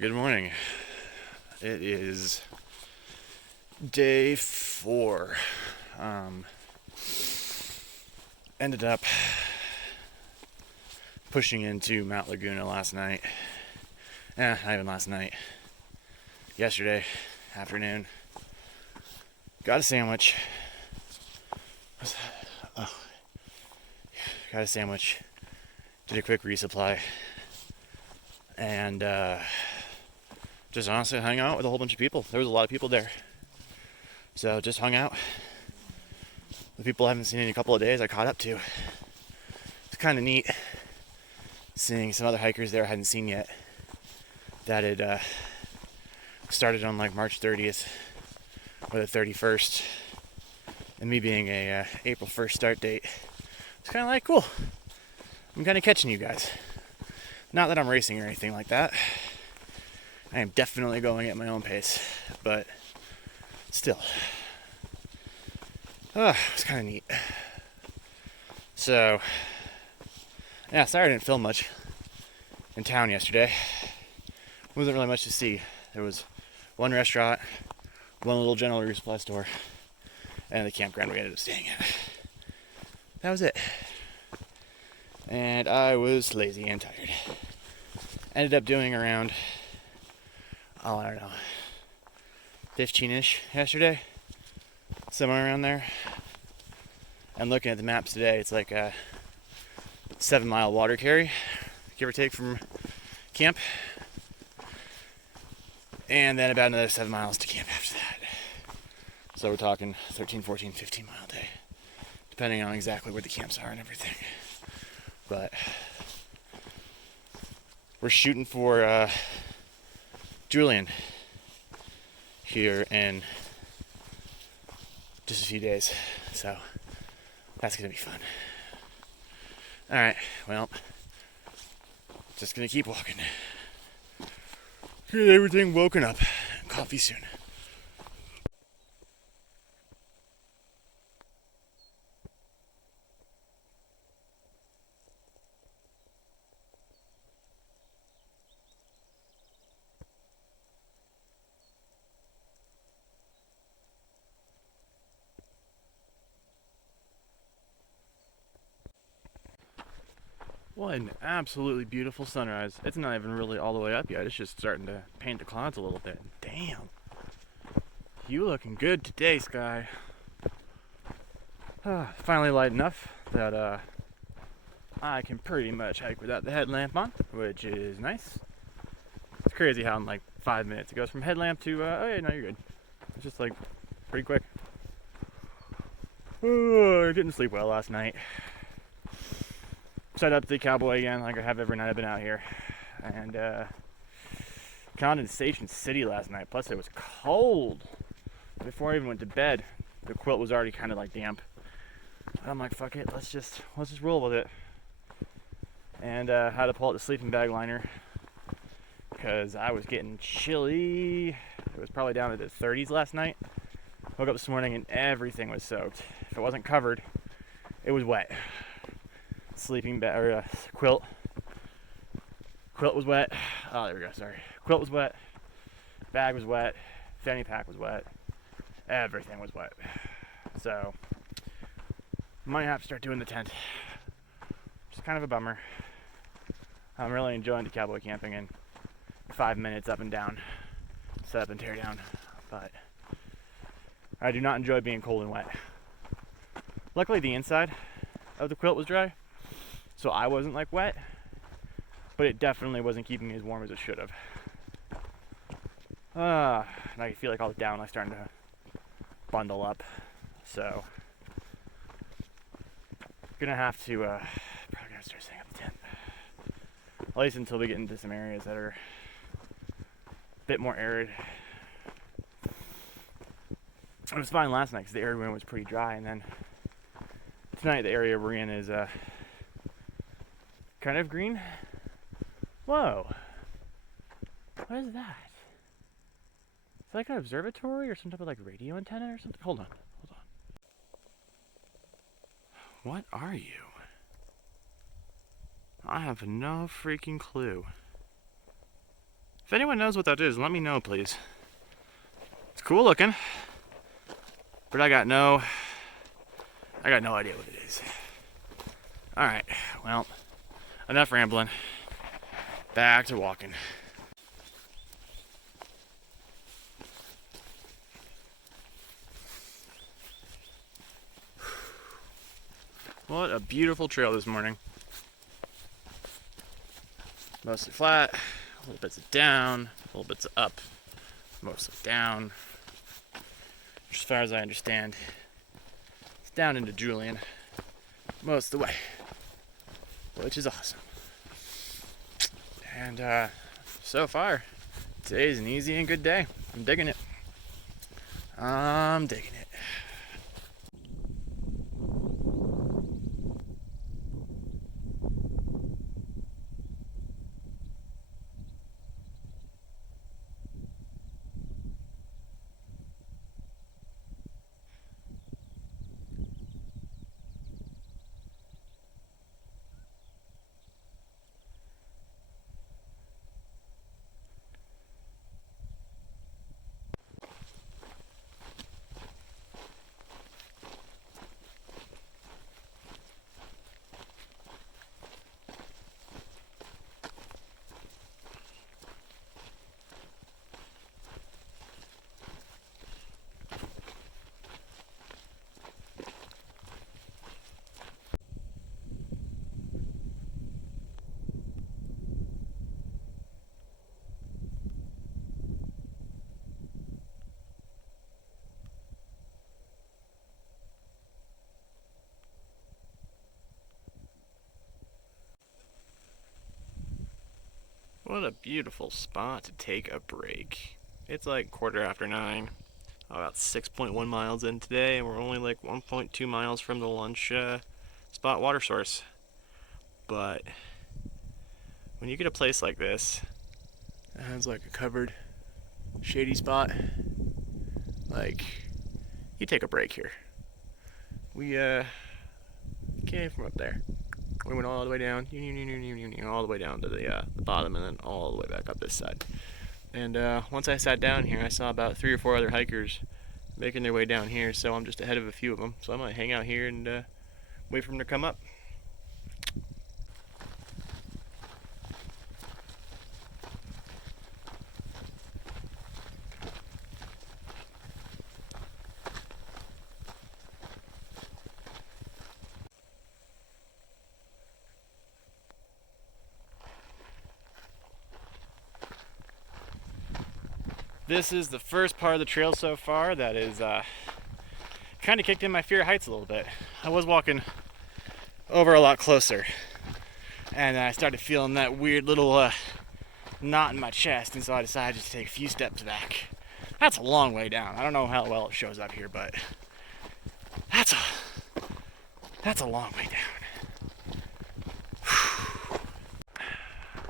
Good morning. It is day 4. Ended up pushing into Mount Laguna last night. Not even last night. Yesterday afternoon. Got a sandwich. Got a sandwich. Did a quick resupply. And just honestly hung out with a whole bunch of people. There was a lot of people there. So just hung out. The people I haven't seen in a couple of days I caught up to. It's kind of neat seeing some other hikers there I hadn't seen yet. That had started on like March 30th or the 31st. And me being a April 1st start date. It's kind of like, cool. I'm kind of catching you guys. Not that I'm racing or anything like that. I am definitely going at my own pace, but still. It's kind of neat. So, yeah, sorry I didn't film much in town yesterday. Wasn't really much to see. There was one restaurant, one little general resupply store, and the campground we ended up staying at. That was it. And I was lazy and tired. Ended up doing around, I don't know, 15-ish yesterday. Somewhere around there. And looking at the maps today, it's like a 7-mile water carry, give or take, from camp. And then about another 7 miles to camp after that. So we're talking 13, 14, 15-mile day. Depending on exactly where the camps are and everything. But we're shooting for Julian here in just a few days. So that's going to be fun. Alright, well, just going to keep walking. Get everything woken up. Coffee soon. What an absolutely beautiful sunrise. It's not even really all the way up yet. It's just starting to paint the clouds a little bit. Damn. You looking good today, Sky. Finally light enough that I can pretty much hike without the headlamp on, which is nice. It's crazy how in like 5 minutes it goes from headlamp to, oh yeah, no, you're good. It's just like pretty quick. I didn't sleep well last night. Set up the cowboy again like I have every night I've been out here. And Condensation City last night. Plus it was cold. Before I even went to bed, the quilt was already kind of like damp. And I'm like, fuck it, let's just roll with it. And had to pull out the sleeping bag liner because I was getting chilly. It was probably down to the 30s last night. Woke up this morning and everything was soaked. If it wasn't covered, it was wet. Sleeping bag or quilt was wet. Oh, there we go. Sorry. Quilt was wet. Bag was wet. Fanny pack was wet. Everything was wet. So might have to start doing the tent. Just kind of a bummer. I'm really enjoying the cowboy camping in 5 minutes up and down, set up and tear down. But I do not enjoy being cold and wet. Luckily, the inside of the quilt was dry. So I wasn't like wet, but it definitely wasn't keeping me as warm as it should have. And I feel like all the down is starting to bundle up. So gonna have to probably gonna start setting up the tent. At least until we get into some areas that are a bit more arid. It was fine last night because the arid wind was pretty dry, and then tonight the area we're in is kind of green. Whoa. What is that? Is that like an observatory or some type of like radio antenna or something? Hold on. What are you? I have no freaking clue. anyone knows what that is, let me know, please. It's cool looking, but I got no idea what it is. All right, well, enough rambling. Back to walking. What a beautiful trail this morning. Mostly flat, a little bits of down, a little bits of up, mostly down. As far as I understand, it's down into Julian most of the way, which is awesome. And so far, today's an easy and good day. I'm digging it. I'm digging it. What a beautiful spot to take a break. It's like 9:15. About 6.1 miles in today, and we're only like 1.2 miles from the lunch spot water source. But when you get a place like this that has like a covered, shady spot, like, you take a break here. We came from up there. We went all the way down, all the way down to the bottom, and then all the way back up this side. And once I sat down here, I saw about 3 or 4 other hikers making their way down here, so I'm just ahead of a few of them. So I might hang out here and wait for them to come up. This is the first part of the trail so far that is kind of kicked in my fear of heights a little bit. I was walking over a lot closer, and I started feeling that weird little knot in my chest, and so I decided to take a few steps back. That's a long way down. I don't know how well it shows up here, but that's a long way down.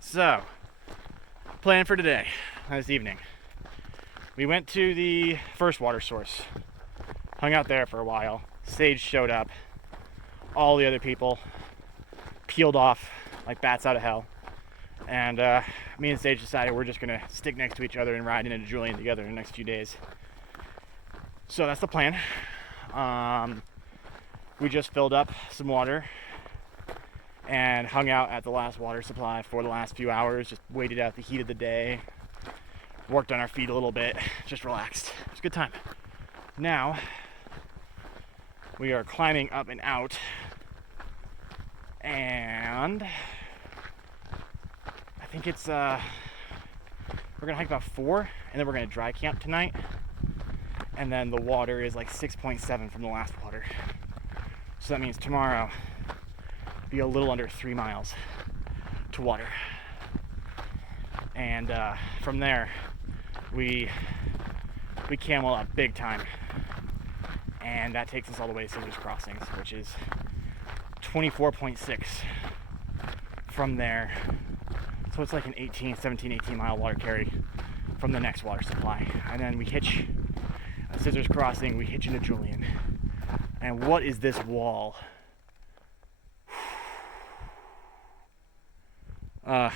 So, plan for today, this evening. We went to the first water source, hung out there for a while. Sage showed up. All the other people peeled off like bats out of hell. And me and Sage decided we're just gonna stick next to each other and ride into Julian together in the next few days. So that's the plan. We just filled up some water and hung out at the last water supply for the last few hours, just waited out the heat of the day. Worked on our feet a little bit, just relaxed. It was a good time. Now, we are climbing up and out, and I think it's, we're gonna hike about 4, and then we're gonna dry camp tonight, and then the water is like 6.7 from the last water. So that means tomorrow, be a little under 3 miles to water. And from there, we camel up big time, and that takes us all the way to Scissors Crossings, which is 24.6 from there. So it's like an 18 mile water carry from the next water supply. And then we hitch at Scissors Crossing, we hitch into Julian. And what is this wall? Hold on.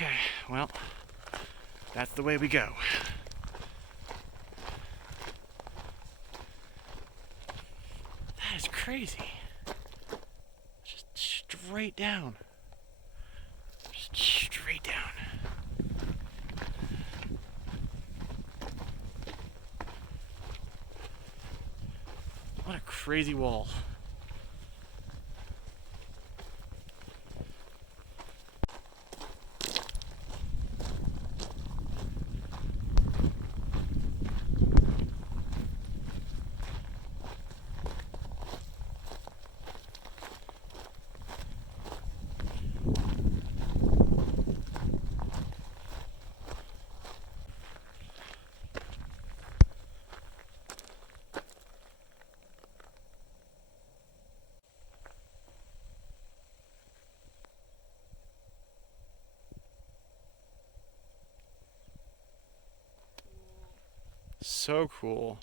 Okay, well, that's the way we go. That is crazy. Just straight down. Just straight down. What a crazy wall. So cool.